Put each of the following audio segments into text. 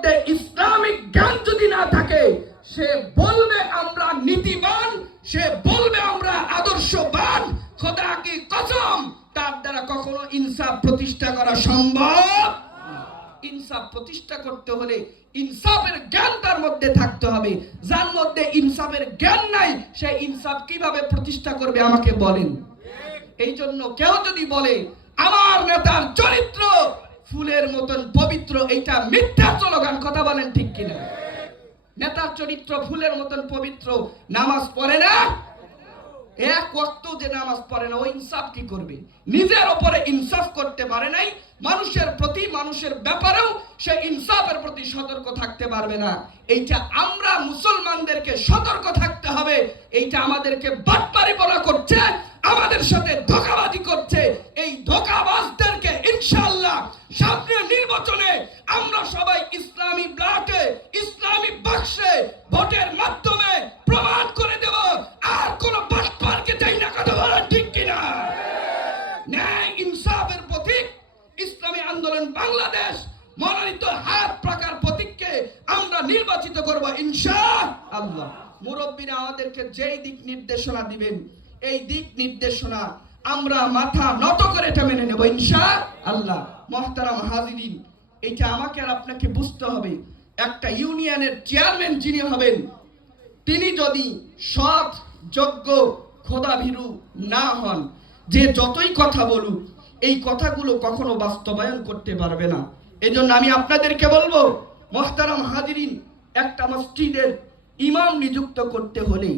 মধ্যে ইসলামিক জ্ঞান যদি না থাকে সে বলবে আমরা নীতিবান সে বলবে আমরা আদর্শবান খোদা কি কসম? তার দ্বারা কখনো ইনসাফ প্রতিষ্ঠা করা সম্ভব ইনসাফ প্রতিষ্ঠা করতে হলে ইনসাফের জ্ঞান তার মধ্যে থাকতে হবে। যার মধ্যে ইনসাফের জ্ঞান নাই সে ইনসাফ কীভাবে প্রতিষ্ঠা করবে আমাকে বলেন। এই জন্য কেউ যদি বলে আমার নেতার চরিত্র পবিত্র এইটা মিথ্যা স্লোগান, কথা বলেন ঠিক কিনা? নেতার চরিত্র ফুলের মতন পবিত্র, নামাজ পড়ে না? এক যে নামাজ পড়ে না, ও ইনসাফ কি করবে? নিজের ওপরে ইনসাফ করতে পারে নাই, মানুষের প্রতি, মানুষের ব্যাপারেও সে ইনসাফের প্রতি সতর্ক থাকতে পারবে না। এইটা আমরা মুসলমানদেরকে সতর্ক থাকতে হবে, এইটা আমাদেরকে বাটপারি বলা করছে, আমাদের সাথে ধোকাবাজি করছে, এই ধোকাবাজদেরকে আন্দোলন বাংলাদেশ মনোনীত হাত প্রকার প্রতীককে আমরা নির্বাচিত করব ইনশা আল্লাহ মুরব্বীরা আমাদেরকে যেই দিক নির্দেশনা দিবেন, এই দিক নির্দেশনা আমরা মাথা নত করে এটা মেনে নেব ইনশা আল্লাহ মহতারাম হাজিরিন, এটা আমাকে আর আপনাকে বুঝতে হবে। একটা ইউনিয়নের চেয়ারম্যান যিনি হবেন, তিনি যদি সৎ, যোগ্য, খোদাভীরু না হন, যে যতই কথা বলুক এই কথাগুলো কখনো বাস্তবায়ন করতে পারবে না। এজন্য আমি আপনাদেরকে বলব, মোহতারাম হাজিরিন, একটা মসজিদের ইমাম নিযুক্ত করতে হলে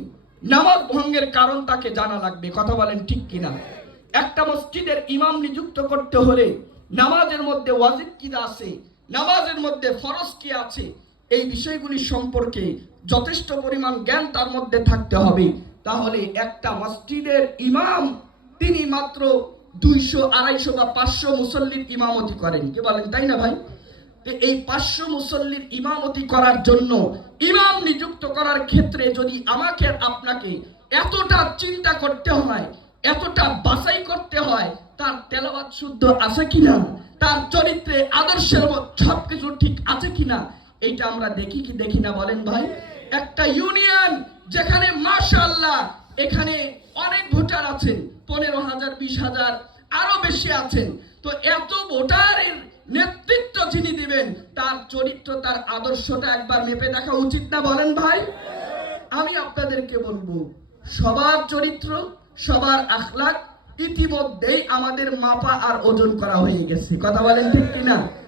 নামাজ ভঙ্গের কারণ তাকে জানা লাগবে, কথা বলেন ঠিক কিনা? একটা মসজিদের ইমাম নিযুক্ত করতে হলে নামাজের মধ্যে ওয়াজিব কি আছে, নামাজের মধ্যে ফরজ কি আছে, এই বিষয়গুলি সম্পর্কে যথেষ্ট পরিমাণ জ্ঞান তার মধ্যে থাকতে হবে। তাহলে একটা মসজিদের ইমাম, তিনি মাত্র দুইশো, আড়াইশো বা পাঁচশো মুসল্লির ইমামতি করেন। কি বলেন, তাই না ভাই? এই পাঁচশো মুসল্লির ইমামতি করার জন্য ইমাম নিযুক্ত করার ক্ষেত্রে যদি আমাকে আপনাকে এতটা চিন্তা করতে হয়, এতটা বাছাই করতে হয়, তার তেলাবাদ শুদ্ধ আছে কিনা? তার চরিত্রে, আদর্শের সব কিছু ঠিক আছে কিনা? এইটা আমরা দেখি কি দেখি না বলেন ভাই? একটা ইউনিয়ন যেখানে মাশাআল্লাহ, এখানে ভোটার আছেন, পনেরো হাজার, বিশ হাজার, আরও বেশি আছেন। তো এত ভোটারের নেতৃত্ব যিনি দিবেন, তার চরিত্র, তার আদর্শটা একবার মেপে দেখা উচিত না, বলেন ভাই? আমি আপনাদেরকে বলব, সবার চরিত্র, সবার আখলাক ইতিমধ্যেই আমাদের মাপা আর ওজন করা হয়ে গেছে। কথা বলেন ঠিক কিনা?